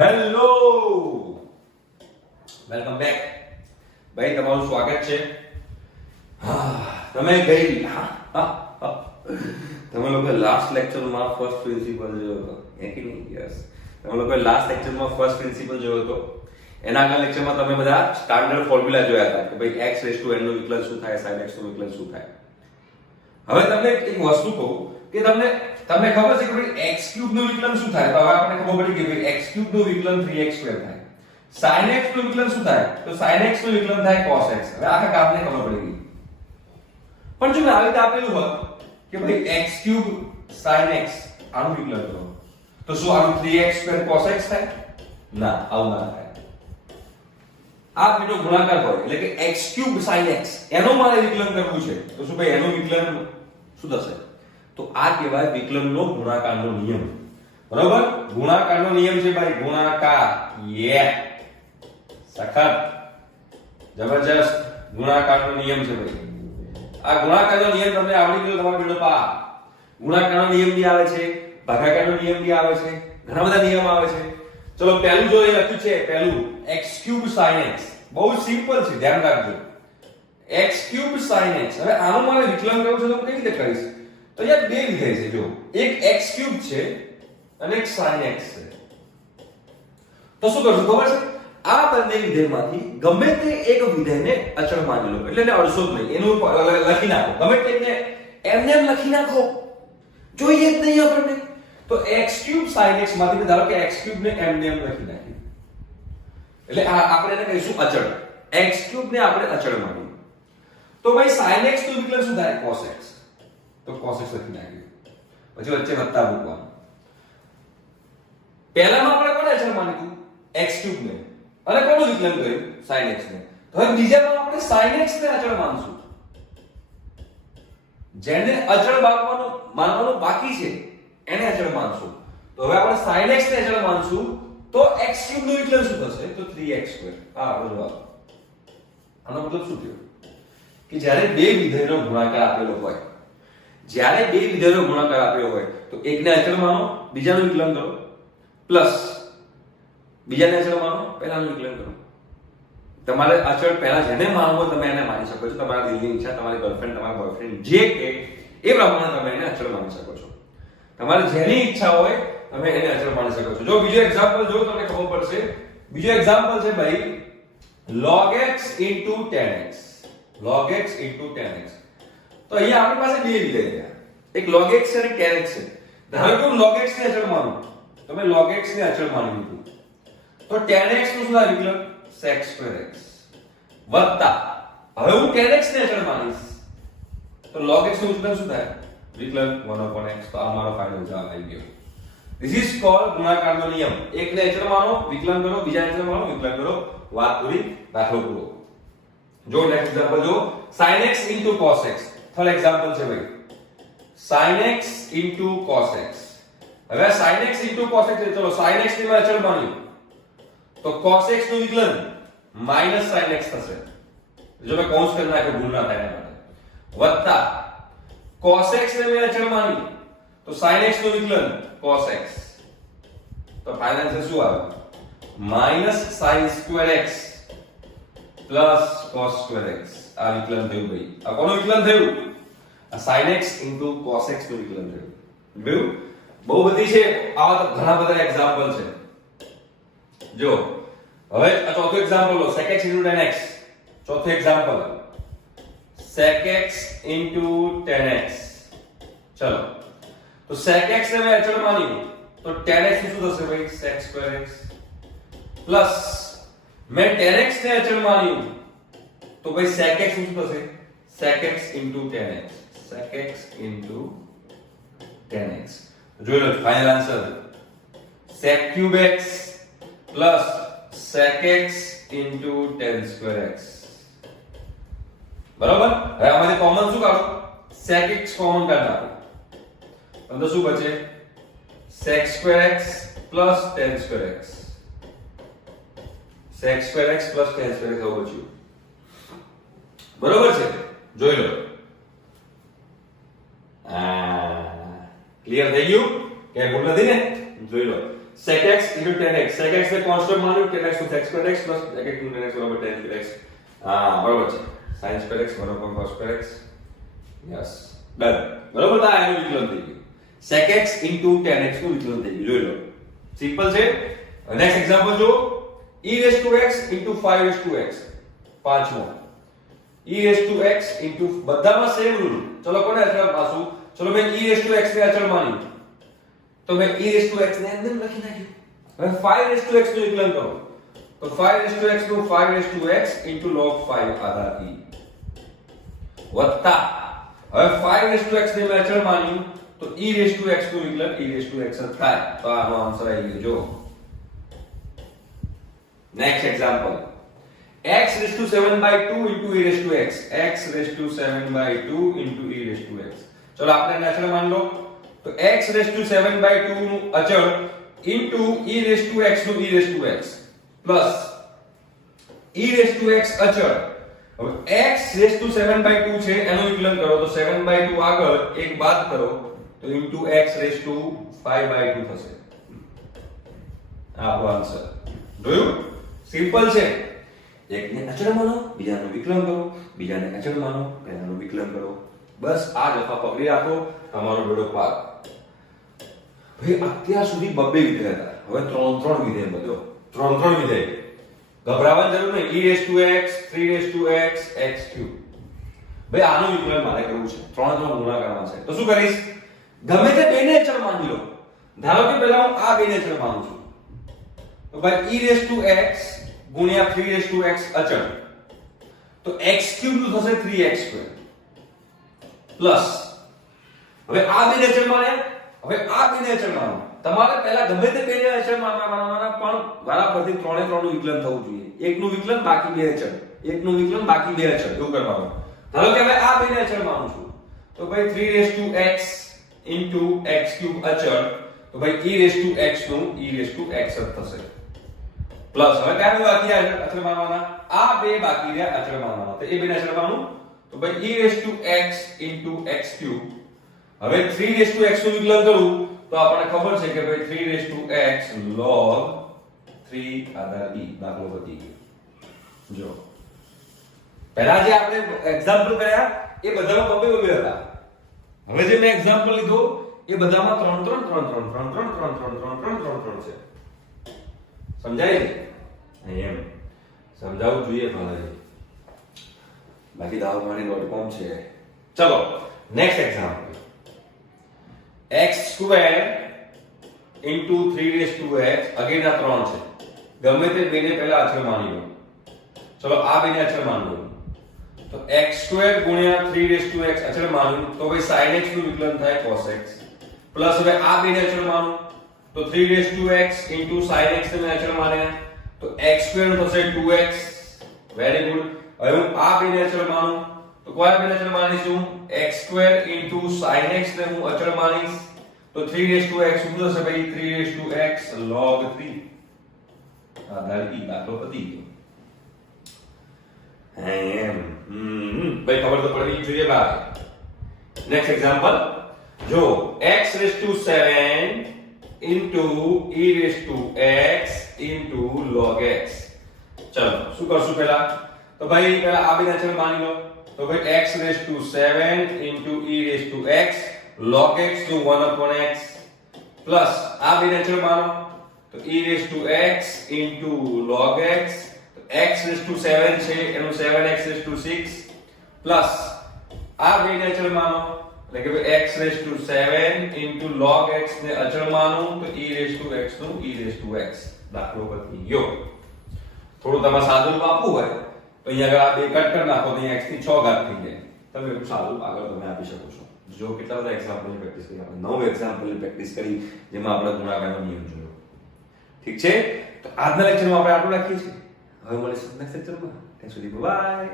Hello welcome back ભાઈ, તમારું સ્વાગત છે. તમે ગઈ. તમે લોકો લાસ્ટ લેક્ચરમાં ફર્સ્ટ પ્રિન્સિપલ જોયો હતો. એ કે નહીં યસ તમે લોકો લાસ્ટ લેક્ચરમાં ફર્સ્ટ પ્રિન્સિપલ જોયો હતો. એના આગળ લેક્ચરમાં તમે બધા સ્ટાન્ડર્ડ ફોર્મ્યુલા જોયા હતા કે ભાઈ x રેસ ટુ n નું વિકલન શું થાય, sin x નું વિકલન શું થાય. હવે તમને એક વસ્તુ કહું કે તમને તમને ખબર છે કે ભાઈ x ક્યુબનું વિકલન શું થાય? તો હવે આપણને ખબર પડી કે ભાઈ x ક્યુબનું વિકલન 3x સ્ક્વેર થાય. sin x નું વિકલન શું થાય? તો sin x નું વિકલન થાય cos x. હવે આખા કામને ખબર પડી ગઈ. પણ જો મેં આવી રીતે આપેલું હોત કે ભાઈ x ક્યુબ sin x આનું વિકલન કરો. તો શું આનું 3x સ્ક્વેર cos x થાય? ના, આવું ના થાય. આ બીજો ગુણાકાર હોય એટલે કે x ક્યુબ sin x, એનો મારે વિકલન કરવું છે. તો શું ભાઈ એનું વિકલન શું થશે? તો આ કહેવાય વિકલનનો ગુણાકારનો નિયમ. બરાબર? ગુણાકારનો નિયમ છે ભાઈ, ગુણાકાર. યે સખત. જબરજસ્ત. ગુણાકારનો નિયમ છે ભાઈ. આ ગુણાકારનો નિયમ તમને આવડી ગયો તમારો બેટો પા ગુણાકારનો નિયમ બી આવે છે, ભાગાકારનો નિયમ બી આવે છે, ઘણા બધા નિયમ આવે છે. ચલો, પહેલું જો એ લખ્યું છે, પહેલું. X ક્યુબ sin x બહુ સિમ્પલ છે, ધ્યાન રાખજો. X ક્યુબ sin x હવે આનું મારે વિકલન કરવું છે તો કેવી રીતે કરીશ? તો યાર બે વિધેય છે જો એક x છે અને એક sin x છે. તો શું કરશું ખબર છે? આ બંને વિધેયમાંથી ગમે તે એક વિધેયને અચળ માની લો. એટલે એને અડશો જ નહીં. એનું લખી નાખો. ગમે તે એકને એમને એમ લખી નાખો. જોઈએ જ નહીં આપણને. તો x ક્યુબ sin x માંથી ધારો કે x ક્યુબ ને એમને એમ લખી નાખી. એટલે આ, આપણે એને કહીશું અચળ. x ને આપણે અચળ માની તો ભાઈ sin x નું વિકલન શું થાય? cos x. તો cos x લખી નાખ્યું પછી વચ્ચે વત્તા મૂકવાનું. પહેલામાં આપણે કોને અચળ માન્યું x ક્યુબ ને. અને કોનું વિકલન કર્યું? Sin x ને. તો હવે બીજામાં આપણે sin x ને અચળ માનશું. જેને અચળ બાકવાનું માનવાનું બાકી છે, એને અચળ માનશું. તો હવે આપણે sin x ને અચળ માનશું, તો x ક્યુબનું વિકલન શું થશે? તો 3x સ્ક્વેર આ આપણો જવાબ આનો મતલબ શું થયો? કે જ્યારે બે વિધેયનો ગુણાકાર આપેલો હોય જ્યારે બે વિધેયનો ગુણાકાર આપ્યો હોય, તો એકને અચળ માનો, બીજાનું વિકલન કરો. પ્લસ બીજાને અચળ માનો, પહેલાનું વિકલન કરો. તમારે અચળ પહેલા જેને માનવો તમે એને માની શકો છો. તમારા દિલની ઈચ્છા, તમારી ગર્લફ્રેન્ડ તમારા બોયફ્રેન્ડ જે કે, એ પ્રમાણે તમે એને અચળ માની શકો છો. તમારે જેની ઈચ્છા હોય, તમે એને અચળ માની શકો છો. જો બીજો એક્ઝામ્પલ જો તમને ખબર પડશે, બીજો એક્ઝામ્પલ છે ભાઈ, log x tan x. log x tan x. તો અહીંયા આપણી પાસે બે વિધેય છે. એક log x છે અને tan x છે. ધારો કે હું log x ને અચળ માનું. તમે log x ને અચળ માની લીધું. તો tan x નું શું થાય ગયું sec square x. વત્તા. હવે હું tan x ને અચળ માનીશ. તો log x નું વિકલન શું થાય? વિકલન 1 upon x. તો આ મારો ફાઇનલ જવાબ આવી ગયો. ધીસ ઇઝ કોલ્ડ ગુણાકારનો નિયમ. એકને અચળ માનો, વિકલન કરો બીજા અચળ માનો, વિકલન કરો. વાત પૂરી. દાખલો પૂરો. જો નેક્સ્ટ એક્ઝામ્પલ જો sin x cos x. Third example છે ભાઈ. Sin x cos x. હવે sin x cos x ચલો, sin x ની અચળ બન્યું તો cos x નું વિકલન માઇનસ sin x થશે. જો મેં કૌંસ કરી નાખ્યો, ભૂલ ના થાય માટે. વત્તા cos x ને મેં અચળ માની. તો sin x નું વિકલન cos x. તો ફાઇનલ આન્સર શું આવે? Minus sin square x plus cos square x. આ વિકલન થયું ભાઈ. આ કોનું વિકલન થયું? Sin x cos x નું વિકલન થયું. જોયું બહુ બધી છે, આવા ઘણા બધા એક્ઝામ્પલ છે. જો, હવે આ ચોથો એક્ઝામ્પલ લો, sec x tan x. ચોથો example sec x tan x. ચલો. તો sec x ને મેં અચળ માન્યું તો tan x શું થશે ભાઈ? sec square x પ્લસ મેં tan x ને અચળ માન્યું તો ભાઈ sec x શું થશે? sec x tan x. sec x tan x જોઈ લો final answer sec cube x plus sec x tan square x બરાબર હવે આમાંથી કોમન શું કાઢો sec x કોમન કાઢી નાખો તમને શું બચે sec square x plus tan square x sec square x plus tan square x આવું બચ્યું બરોબર છે જોઈ લો ક્લિયર થઈ ગયું કે ભૂલ નથી ને જોઈ લો sec x into tan x sec x ને કોન્સ્ટન્ટ માન્યું tan x તો sec square x plus sec x into tan x બરાબર tan square x હા બરાબર છે sin square x બરાબર cos square x yes done બરાબર તો આ એનું વિકલન થઈ ગયું sec x into tan x નું વિકલન થઈ ગયું જોઈ લો સિમ્પલ છે નેક્સ્ટ એક્ઝામ્પલ જો e raised to x into 5 raised to x પાંચમો e raised to x into બધામાં સેમ રૂલ ચલો કોને અચળ પાછું ચલો મેં e raised to x ને અચળ માની તો મેં e raised to x ને એમ નેમ લખી નાખ્યું હવે 5 raised to x નું વિકલન કરો તો 5 raised to x નું 5 raised to x into log 5 આધાર e વત્તા હવે 5 raised to x ને મેં અચળ માન્યું તો e raised to x નું વિકલન e raised to x જ થાય તો આનો આન્સર આવી ગયો જો Next example. x raised to 7 by 2 into e raised to x. x raised to 7 by 2 into e raised to x. ચલો, આપણે એને માન લો. તો x રેસ ટુ 7 બાય 2 નું અચળ into e raised to x નું e raised to x. Plus e raised to x અચળ. હવે x રેસ ટુ 7 બાય 2 છે, એનું વિકલન કરો. તો 7 બાય 2 આગળ એક બાદ કરો, તો into x raise to 5 by 2 થશે. આપણો આન્સર જોયું? સિમ્પલ છે. એકને અચળ માનો, બીજાનું વિકલન કરો. બીજાને અચળ માનો, પહેલાનું વિકલન કરો. બસ આ જથ્થા પકડી રાખો, તમારો બેડો પાર. ભાઈ, અત્યાર સુધી બબ્બે વિધેય હતા. હવે ત્રણ ત્રણ વિધેય બધો ત્રણ ત્રણ વિધેય. ગભરાવાની જરૂર નહીં. E raise to x 3 raise to x x cube ભાઈ, આનું વિકલન મારે કરવું છે. ત્રણ ત્રણ ગુણાકારમાં છે. તો શું કરીશ? ગમે તે બેને અચળ માની લો. ધારો કે પહેલા હું આ બેને અચળ માનું છું. તો ભાઈ e રેસ ટુ x ગુણ્યા 3 રેસ ટુ x અચળ. તો x ક્યુબનું થશે 3x સ્ક્વેર પ્લસ હવે આ બે અચળ માને હવે આ બે અચળ માનો તમારે પહેલા ગમે તે બે માનવાના પણ વારા પરથી ત્રણે ત્રણનું વિકલન થવું જોઈએ. એકનું વિકલન, બાકી બે અચળ એકનું વિકલન, બાકી બે અચળ એવું કરવાનું. ધારો કે હવે આ બે અચળ માનું છું. તો ભાઈ 3 raise to x into x cube અચળ. તો ભાઈ e raised ટુ x નું e raised ટુ x જ થશે. પ્લસ હવે કયા બાકી અચળ માનવાના આ બે બાકી રહ્યા અચળ માનવાના તો એ બે અચળ માનું તો ભાઈ e raise to x into x cube હવે 3 રેસ ટુ x નું વિકલન કરું તો આપણને ખબર છે કે ભાઈ 3 રેસ ટુ x log 3 આધાર e દાખલો પતી ગયો જો પહેલા જે આપણે એક્ઝામ્પલ કર્યા એ બધામાં બબે બબે હતા હવે જે મેં એક્ઝામ્પલ લીધો એ બધામાં 3 3 3 3 3 3 3 3 3 3 3 3 છે સમજાય એમ સમજાવવું જોઈએ ભાઈ બાકી દાવ મારી ડોટ કોમ છે. ચલો next example x square into three raise to X again આ ત્રણ છે. ગમે તે બેને પહેલા અચળ માની લો. ચલો, આ બેને અચળ માન લો. તો x સ્ક્વેર ગુણ્યા 3 રેસ ટુ x અચળ માનું. તો ભાઈ sin x નું વિકલન થાય cos x. પ્લસ હવે આ બેને અચળ માનું. તો 3 raise to x sin x ને અચળ માન્યા તો x સ્ક્વેર થશે 2x વેરી ગુડ હવે હું આ બેને અચળ માનું તો કયા બેને અચળ માનીશું x સ્ક્વેર sin x ને હું અચળ માનીશ તો 3 રેસ ટુ x શું થશે ભાઈ? 3 રેસ ટુ x log 3 આ દાખલ દાખલો પતી ગયો. એમ. હમ. ભાઈ, ખબર તો પડવી જોઈએ બાર. નેક્સ્ટ એક્ઝામ્પલ જો x raised to 7 into e raised to x into log x. ચલો, શું કરશું પહેલા? તો ભાઈ પહેલા આ બેને ચલ માની લો તો ભાઈ x raised to 7 into e raised to x log x નું 1 upon x પ્લસ આ બેને ચલ માનો તો e raised to x log x તો x raised to 7 છે એનું 7x raised to 6 પ્લસ આ બેને અચળ માનો એટલે કે ભાઈ x raised to 7 into log x ને અચળ માનું તો e raised to x નું e to x દાખલો પતી ગયો થોડું તમારે સાદું આપવું હોય અહીંયા આગળ આ બે કટ કરી નાખો તો અહીંયા x થી 6 ઘાત થઈ જાય. તમે સારું આગળ તમે આપી શકો છો. જો કેટલા બધા એક્ઝામ્પલની પ્રેક્ટિસ કરી, આપણે નવ એક્ઝામ્પલની પ્રેક્ટિસ કરી, જેમાં આપણે ગુણાકારનો નિયમ જોયો. ઠીક છે? તો આજના લેક્ચરમાં આપણે આટલું રાખીએ છીએ. હવે મળીશું નેક્સ્ટ લેક્ચરમાં ત્યાં સુધી બાય